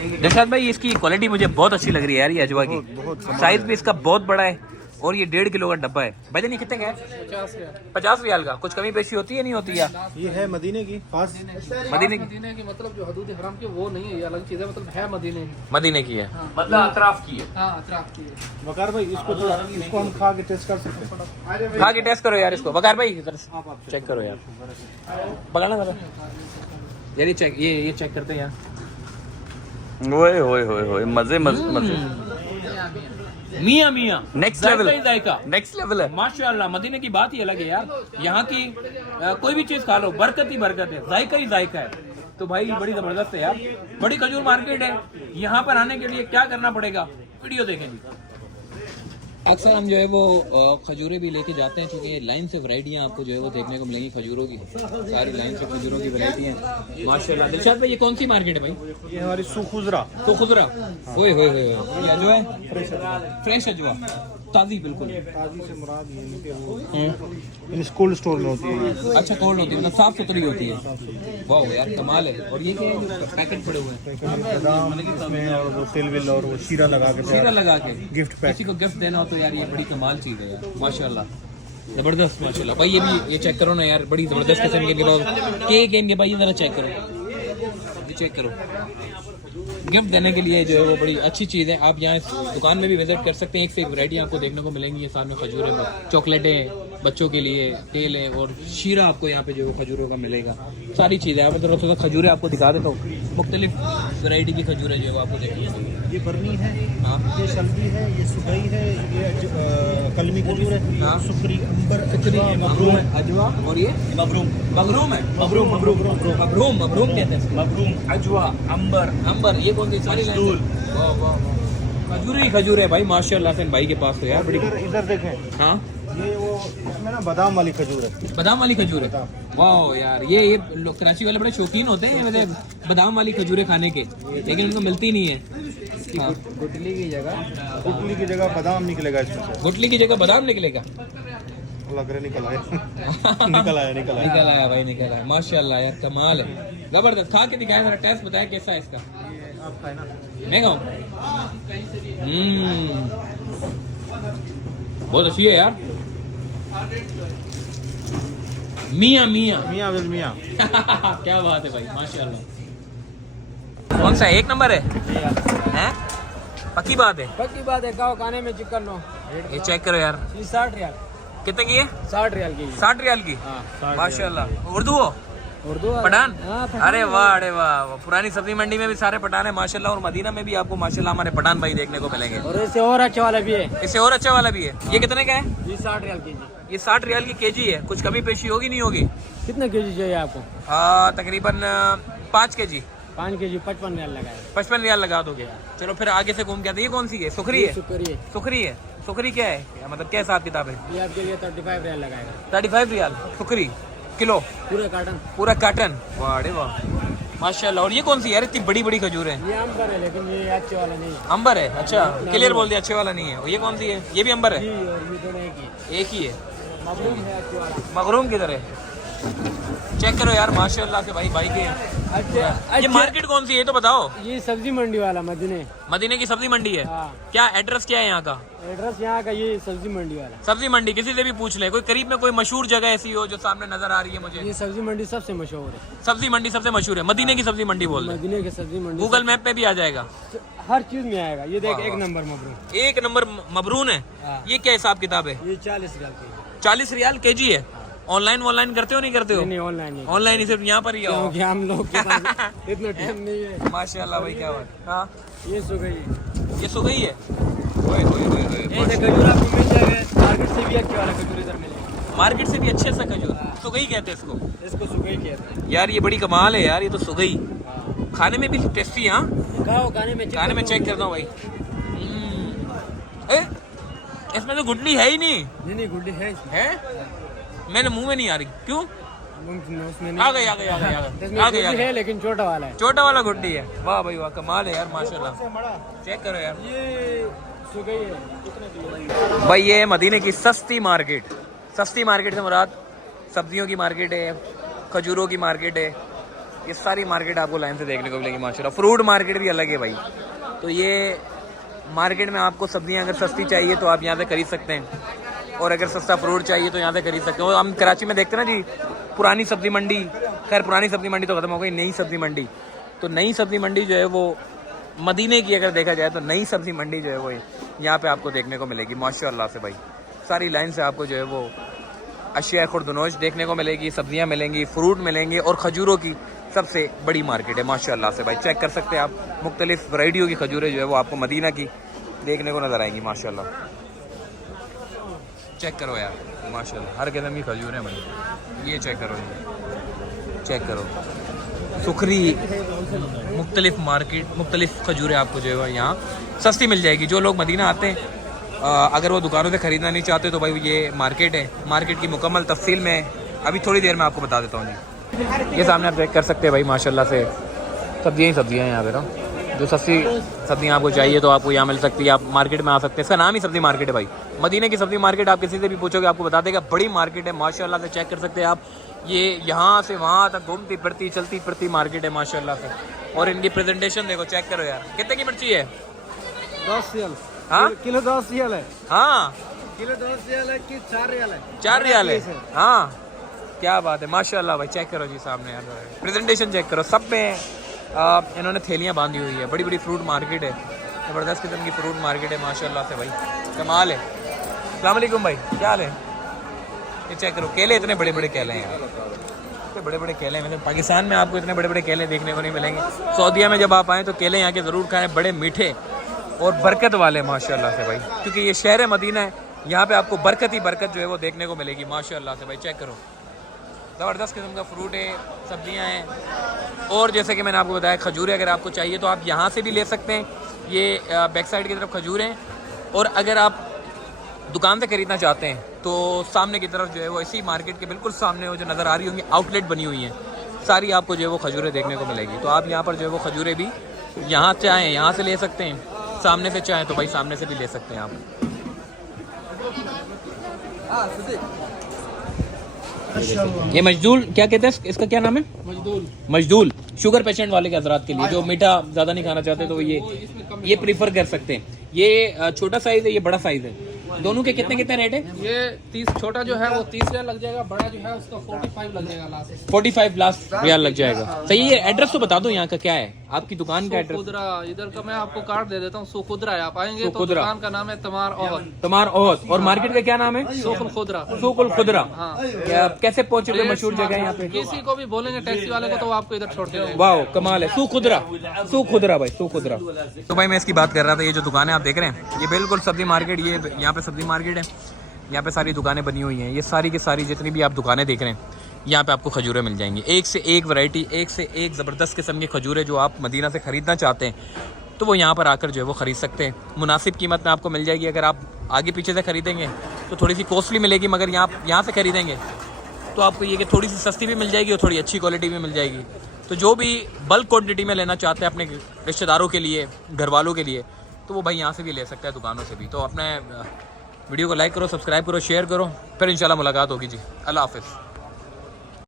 दिलशाद भाई इसकी क्वालिटी मुझे बहुत अच्छी लग रही है यार, ये अजवा की। साइज भी इसका बहुत बड़ा है और ये 1.5 किलो का डब्बा है। भाई जान ये कितने का है? 50 रियाल का। कुछ कमी पेशी होती है नहीं होती यार? ये है मदीने की खास, मदीने की मतलब जो हदूद हराम की वो नहीं है, ये अलग चीज है, मतलब है मदीने की है, मतलब अतराफ की है। हाँ अतराफ की है। वकार भाई इसको हम खा के टेस्ट कर सकते हैं। खा के टेस्ट करो यार इसको। वकार भाई इधर चेक करो यार, पकड़ना जरा यार, ये चेक, ये चेक करते हैं यार। ओए होए होए होए, मजे मजे। मियां मियां नेक्स्ट लेवल, नेक्स्ट लेवल है माशाल्लाह। मदीने की बात ही अलग है यार, यहाँ की कोई भी चीज खा लो बरकत ही बरकत है, जायका ही जायका है। तो भाई बड़ी जबरदस्त है यार, बड़ी खजूर मार्केट है। यहाँ पर आने के लिए क्या करना पड़ेगा, वीडियो देखेंगे। अक्सर हम जो है वो खजूरें भी लेके जाते हैं, क्योंकि लाइन से वैरायटियाँ आपको जो है वो देखने को मिलेंगी खजूरों की। सारी लाइन से खजूरों की वैरायटी है माशाल्लाह। दिलशाद भाई ये कौन सी मार्केट है भाई? ये हमारी सुखुजरा। सुखुजरा, ओए होए होए, ये अजवा है, फ्रेश अजवा, ताज़ी बिल्कुल। ताज़ी से मुराद ये इन कोल्ड स्टोर में होती है। अच्छा कोल्ड होती है, मतलब साफ सुथरी होती है। वाह यार कमाल है। और ये क्या है, पैकेट पड़े हुए हैं बादाम इसमें और वो तिल विल और वो शीरा लगा के गिफ्ट पैक। किसी को गिफ्ट देना हो तो यार ये बड़ी कमाल चीज़ है यार माशाल्लाह, जबरदस्त माशाल्लाह। भाई ये भी ये चेक करो ना यार, बड़ी जबरदस्त किस्म के केक इनके भाई, जरा चेक करो, ये चेक करो। गिफ्ट देने के लिए जो है वो बड़ी अच्छी चीज़ है। आप यहाँ इस दुकान में भी विजिट कर सकते हैं, एक से एक वैरायटी आपको देखने को मिलेंगी। ये सामने खजूरें, चॉकलेटें बच्चों के लिए, तेल है और शीरा आपको यहाँ पे जो है खजूरों का मिलेगा। सारी चीज़ें यहाँ पर थोड़ा खजूरें आपको दिखा देता हूँ, मुख्तलिफ वैरायटी की खजूरें जो है वो आपको देखने को मिलेंगी। ये बर्नी है, हाँ ये शलबी है, ये सुगई है, ये कलमी खजूर है, हाँ सुकरी, अंबर, मबरूम है, अजवा, और ये मबरूम है, मबरूम कहते हैं इसको। मबरूम, अजवा, अंबर, ये कौन सी सारी खजूर है भाई माशाल्लाह से भाई के पास तो यार बड़ी। इधर देखें, हाँ ये वो इसमें ना बादाम वाली खजूर है। बादाम वाली खजूर है, वाह यार। ये लोग कराची वाले बड़े शौकीन होते हैं वैसे बादाम वाली खजूरें खाने के, लेकिन उनको मिलती नहीं है। हाँ। गुटली की जगह बादाम निकलेगा इसमें से। गुटली की जगह बादाम निकलेगा, लग रहा निकल आया निकल आया भाई, निकल आया माशाल्लाह यार, कमाल है, जबरदस्त। खा के दिखाया जरा, टेस्ट बताया कैसा है इसका। आप खाए ना, मैं खाऊं? बहुत अच्छी है यार। मियां क्या बात है भाई माशाल्लाह। कौन सा एक नंबर है? पक्की बात है, गाँव खाने में चिकन हो। ये चेक करो यार, 60 रियाल। कितने की है? 60 रियाल की। 60 रियाल की माशाल्लाह। उर्दू हो? उर्दू पठान? अरे वाह, पुरानी सब्जी मंडी में भी सारे पठान है माशाल्लाह, और मदीना में भी आपको माशाल्लाह हमारे पठान भाई देखने को मिलेंगे। और इससे और अच्छा वाला भी है। इससे और अच्छा वाला भी है। ये कितने का है? ये 60 रियाल की। ये 60 रियाल की केजी है। कुछ कमी पेशी होगी नहीं होगी? कितने केजी चाहिए आपको? तकरीबन 5 केजी। 5 केजी 55 रियाल लगाए। 55 रियाल लगा दोगे? चलो फिर आगे से घूम के आते। ये कौन सी है? सुखरी है? सुखरी क्या है, मतलब क्या हिसाब किताब है? ये आपके लिए 35 रियाल लगाएगा। 35 रियाल सुखरी किलो, पूरा कार्टन। वाह माशाल्लाह। और ये कौन सी यार, इतनी बड़ी बड़ी खजूर है? ये अंबर है, लेकिन ये अच्छे वाला नहीं है। अंबर है? अच्छा क्लियर बोल दिया, अच्छे वाला नहीं है। और ये कौन सी है? ये भी अंबर है? ये दोनों एक ही है। मबरूम है अच्छे वाला। मगरूम किधर है? चेक करो यार माशाल्लाह से भाई के। अच्छा ये मार्केट कौन सी है तो बताओ? ये सब्जी मंडी वाला मदीने की सब्जी मंडी है। हाँ। क्या एड्रेस क्या है यहाँ का? एड्रेस यहाँ का ये सब्जी मंडी वाला। सब्जी मंडी किसी से भी पूछ ले, कोई करीब में कोई मशहूर जगह ऐसी हो जो सामने नजर आ रही है मुझे? ये सब्जी मंडी सबसे मशहूर है। सब्जी मंडी सबसे मशहूर है, मदीने की सब्जी मंडी बोल रहे हैं। मदीने की सब्जी मंडी गूगल मैप पे भी आ जाएगा, हर चीज में आएगा। ये देख, एक नंबर मबरून है। ये क्या हिसाब किताब है? ये 40 रियाल केजी। 40 रियाल केजी है। ऑनलाइन करते हो नहीं करते हो? नहीं, ऑनलाइन ही सिर्फ यहाँ पर ही आओ, क्योंकि हम लोग के पास इतना टाइम नहीं है। माशाल्लाह भाई क्या बात। हाँ ये सुगई है। ऐसे खजूर आपको मिल जाएगा, मार्केट से भी अच्छे वाला खजूर इधर मिलेगा। मार्केट से भी अच्छे सा खजूर, सुगई कहते हैं इसको सुगई कहते हैं यार। ये बड़ी कमाल है यार, ये तो सुगई खाने में भी टेस्टी। हाँ खाने में चेक करता हूँ भाई। इसमें तो गुटली है ही नहीं। गुड्डी है मेरे मुंह में नहीं आ रही, क्यों? आ गई है, लेकिन छोटा वाला गुड्डी है। वाह भाई वाह, कमाल है यार माशाल्लाह। चेक करो यार, ये सुगई है। कितने भाई ये मदीने की सस्ती मार्केट से मुराद सब्जियों की मार्केट है, खजूरों की मार्केट है, ये सारी मार्केट आपको लाइन से देखने को मिलेगी माशाल्लाह। फ्रूट मार्केट भी अलग है भाई। तो ये मार्केट में आपको सब्जियां अगर सस्ती चाहिए तो आप यहाँ से खरीद सकते हैं, और अगर सस्ता फ्रूट चाहिए तो यहाँ से खरीद सकते हैं। और हम कराची में देखते हैं ना जी, पुरानी सब्जी मंडी, खैर पुरानी सब्जी मंडी तो ख़त्म हो गई, नई सब्जी मंडी। तो नई सब्जी मंडी जो है वो मदीने की अगर देखा जाए तो नई सब्जी मंडी जो है वो यहाँ पे आपको देखने को मिलेगी माशाल्लाह से भाई। सारी लाइन से आपको जो है वो अशिया खुर्दनोश देखने को मिलेगी, सब्जियां मिलेंगी, फ्रूट मिलेंगे, और खजूरों की सबसे बड़ी मार्केट है माशाल्लाह से भाई। चेक कर सकते हैं आप, मुख्तलिफ वैरायटियों की खजूरें जो है वो आपको मदीना की देखने को नज़र आएंगी माशाल्लाह। चेक करो यार माशाल्लाह, हर किस्म की खजूर है भाई। ये चेक करो, चेक करो, सुखरी, मुख्तलिफ मार्केट, मुख्तलिफ खजूरें आपको जो है यहाँ सस्ती मिल जाएगी। जो लोग मदीना आते हैं अगर वो दुकानों से ख़रीदना नहीं चाहते तो भाई ये मार्केट है। मार्केट की मुकम्मल तफसील में अभी थोड़ी देर में आपको बता देता हूँ जी। ये सामने आप चेक कर सकते हैं भाई माशाल्लाह से, सब्जियाँ ही सब्जियाँ हैं यहाँ पे ना। जो सस्ती सब्जियाँ आपको चाहिए तो आपको यहाँ मिल सकती है, आप मार्केट में आ सकते हैं। इसका नाम ही सब्जी मार्केट है भाई। मदीने की सब्जी मार्केट आप किसी से भी पूछोगे आपको बता देगा, बड़ी मार्केट है माशाल्लाह से। चेक कर सकते हैं आप, ये यहाँ से वहाँ तक घूमती फिरती चलती फिरती मार्केट है माशाल्लाह से। और इनकी प्रेजेंटेशन देखो, चेक करो यार। कितने की मिर्ची है? 10 रियाल। हाँ किलो 10 रियाल है। हाँ किलो 10 रियाल है कि 4 रियाल है? 4 रियाल है। हाँ क्या बात है माशाल्लाह भाई। चेक करो जी सामने यार, प्रेजेंटेशन चेक करो। सब में इन्होंने थैलियाँ बांधी हुई है। बड़ी बड़ी फ्रूट मार्केट है, ज़बरदस्त किस्म की फ्रूट मार्केट है माशाल्लाह से भाई, कमाल है। अस्सलाम वालेकुम भाई, क्या हाल है? ये चेक करो, केले इतने बड़े बड़े केले हैं यार, इतने बड़े बड़े केले हैं। मतलब पाकिस्तान में आपको इतने बड़े बड़े केले देखने को नहीं मिलेंगे। सऊदीया में जब आप आएँ तो केले यहाँ के ज़रूर खाएँ, बड़े मीठे और बरकत वाले माशाल्लाह से भाई, क्योंकि ये शहर मदीना है। यहाँ पे आपको बरकत ही बरकत जो है वो देखने को मिलेगी माशाल्लाह से भाई। चेक करो, ज़बरदस्त किस्म का फ्रूट है, सब्जियाँ हैं, और जैसे कि मैंने आपको बताया खजूरें अगर आपको चाहिए तो आप यहाँ से भी ले सकते हैं। ये बैक साइड की तरफ खजूर हैं, और अगर आप दुकान से ख़रीदना चाहते हैं तो सामने की तरफ जो है वो इसी मार्केट के बिल्कुल सामने वो जो नज़र आ रही होंगी आउटलेट बनी हुई हैं, सारी आपको जो है वो खजूरें देखने को मिलेगी। तो आप यहाँ पर जो है वो खजूरें भी यहाँ चाहें यहाँ से ले सकते हैं, सामने से चाहें तो भाई सामने से भी ले सकते हैं आप। ये मजदूल क्या कहते हैं, इसका क्या नाम है? मजदूल शुगर पेशेंट वाले के हजरात के लिए, जो मीठा ज़्यादा नहीं खाना चाहते तो ये प्रीफर कर सकते हैं। ये छोटा साइज़ है, ये बड़ा साइज़ है। दोनों के कितने कितने रेट है? ये 30, छोटा जो है वो 30 रियाल लग जाएगा, बड़ा जो है उसका 45 लग जाएगा लास्ट। 45 लास्ट रियाल लग जाएगा। सही है। एड्रेस तो बता दो यहाँ का क्या है, आपकी दुकान का एड्रेस? खुदरा इधर का मैं आपको कार्ड दे देता हूँ, सुखुदरा है। आप आएंगे तो दुकान का नाम है तमार ओहद। तमार ओहद। और मार्केट का क्या नाम है? सुकुल खुदरा। सुकुल खुदरा। हाँ। कैसे पहुँचे? मशहूर जगह है यहाँ पे। किसी को भी बोलेंगे टैक्सी वाले को तो आपको इधर छोड़ के वाह कमाल है। सुखुदरा, सुखुदरा भाई, सुखुदरा। तो भाई मैं इसकी बात कर रहा था, ये जो दुकानें आप देख रहे हैं ये बिल्कुल सब्जी मार्केट, ये यहाँ पे सब्जी मार्केट है। यहाँ पे सारी दुकानें बनी हुई हैं। ये सारी की सारी जितनी भी आप दुकानें देख रहे हैं यहाँ पे आपको खजूरें मिल जाएंगी, एक से एक वैरायटी, एक से एक ज़बरदस्त किस्म की खजूरें जो आप मदीना से ख़रीदना चाहते हैं तो वो यहाँ पर आकर जो है वो ख़रीद सकते हैं। मुनासिब कीमत में आपको मिल जाएगी। अगर आप आगे पीछे से ख़रीदेंगे तो थोड़ी सी कॉस्टली मिलेगी, मगर यहाँ से ख़रीदेंगे तो आपको ये कि थोड़ी सी सस्ती भी मिल जाएगी और थोड़ी अच्छी क्वालिटी भी मिल जाएगी। तो जो भी बल्क क्वान्टिटी में लेना चाहते हैं अपने रिश्तेदारों के लिए, घर वालों के लिए, तो वो भाई यहाँ से भी ले सकता है, दुकानों से भी। तो अपने वीडियो को लाइक करो, सब्सक्राइब करो, शेयर करो, फिर इंशाल्लाह मुलाकात होगी जी। अल्लाह हाफ़िज़।